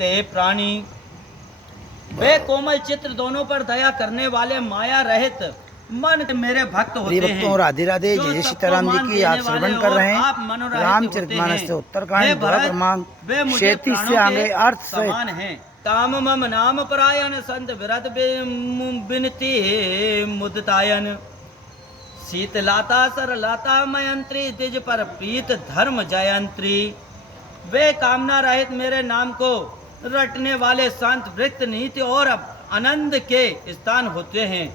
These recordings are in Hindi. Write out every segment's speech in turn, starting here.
ते प्राणी। वे कोमल चित्र दोनों पर दया करने वाले माया रहित मन के मेरे भक्त होते हैं। और राधे राधे, जय जय सीताराम जी की आप श्रवण कर रहे हैं रामचरितमानस से उत्तरकांड द्वारा क्रमांक 37 से आगे अर्थ समान है। काम मम नाम परायण संत विरत बिनती मुदतायन। शीतलाता सरलाता मयंत्री तिज पर प्रीत धर्म जयंत्री। वे कामना रहित मेरे नाम को रटने वाले संत वृत्त नीति और आनंद के स्थान होते हैं।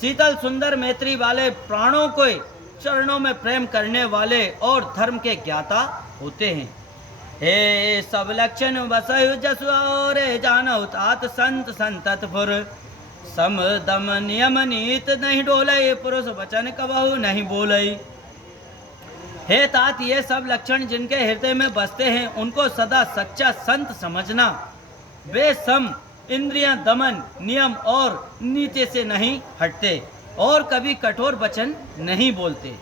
शीतल सुंदर मैत्री वाले प्राणों को चरणों में प्रेम करने वाले और धर्म के ज्ञाता होते हैं। हे सब लक्षण बसयु जसु और जानौ तात संत संततपुर। सम दम नियम नीत नहीं डोलई पुरुष वचन कबहु नहीं बोलई। हे तात, ये सब लक्षण जिनके हृदय में बसते हैं उनको सदा सच्चा संत समझना। वे सम इंद्रियां दमन नियम और नीति से नहीं हटते और कभी कठोर वचन नहीं बोलते।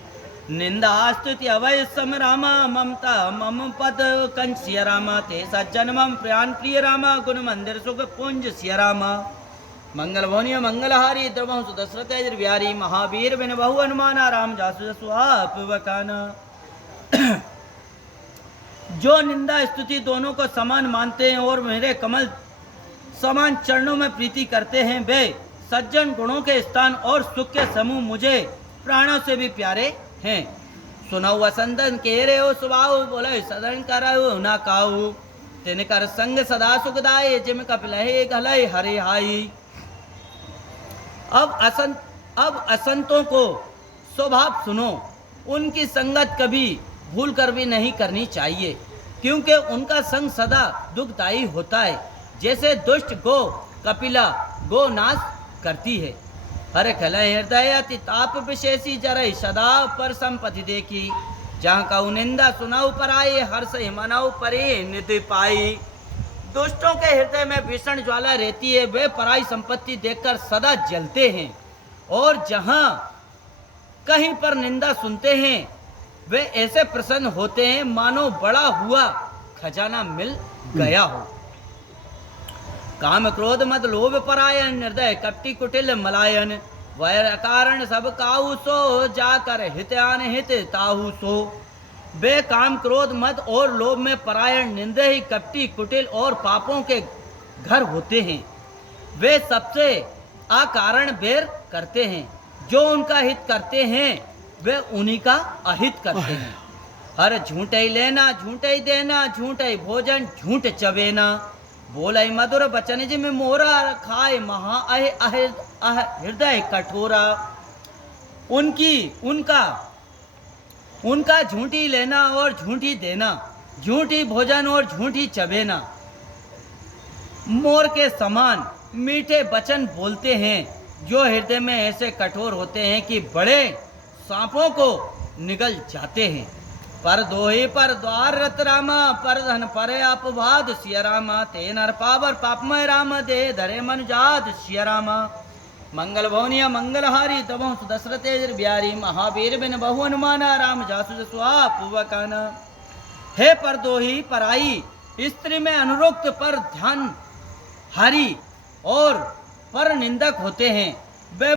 निंदा स्तुति अवय सम रामा ममता मम पद कंच सिया रामा। ते सज्जन मम प्राण प्रिय रामा गुण मंदिर सुख पुंज सिया रामा। मंगल भवनीय मंगलहारी द्रवहु सुदशरथ बिहारी। महावीर बिन बहु हनुमाना राम जासु जसु आप बकाना। जो निंदा स्तुति दोनों को समान मानते हैं और मेरे कमल समान चरणों में प्रीति करते हैं, वे सज्जन गुणों के स्थान और सुख के समूह मुझे प्राणों से भी प्यारे हैं। सुनौ वसंतन के रे ओ सुबाऊ बोले सदन करऊ ना काऊ। तिनकर संग सदा सुखदाय जिम कपिलहे गलय हरे हाई। अब असंतों को स्वभाव सुनो। उनकी संगत कभी भूल कर भी नहीं करनी चाहिए, क्योंकि उनका संग सदा दुखदायी होता है। जैसे दुष्ट गो कपिला गो नाश करती है। हरे खल हृदय अति ताप विशेषी जरई सदा पर संपत्ति देखी। जहाँ का निंदा सुनाऊ पर आए हर्ष मनाऊ परे निधि पाई। दुष्टों के हृदय में भीषण ज्वाला रहती है। वे पराई संपत्ति देखकर सदा जलते हैं और जहाँ कहीं पर निंदा सुनते हैं वे ऐसे प्रसन्न होते हैं मानो बड़ा हुआ खजाना मिल गया हो। काम क्रोध मद लोभ परायण निर्दय कपटी कुटिल मलायन। वैर कारण सब काहू सो जाकर हित्यान हित ताहू सो। वे काम क्रोध मद और लोभ में परायण निर्दयी कपटी कुटिल और पापों के घर होते हैं। वे सबसे अकारण बैर करते हैं। जो उनका हित करते हैं वे उन्हीं का अहित करते हैं। हर झूठे ही लेना झूठे ही देना झूठे ही भोजन झूठ चबेना। बोलाई मधुर बचन जिम मोरा खाए महा हृदय कठोरा। उनका झूठी लेना और झूठी देना, झूठी भोजन और झूठी चबेना। मोर के समान मीठे वचन बोलते हैं जो हृदय में ऐसे कठोर होते हैं कि बड़े सांपों को निगल जाते हैं। पर दोही पर द्वार रत रामा पर धन पर अपवाद सिया रामा। ते नर पावर पापमय राम दे धरे मन जात सिया रामा। मंगल भवनीय मंगलहारी तबहु सुदशरथ बिहारी। महावीर बिन बहु हनुमाना राम जासु जसु आप बकाना। हे पर दोही पराई स्त्री में अनुरुक्त पर ध्यान हारी और पर निंदक होते हैं। वे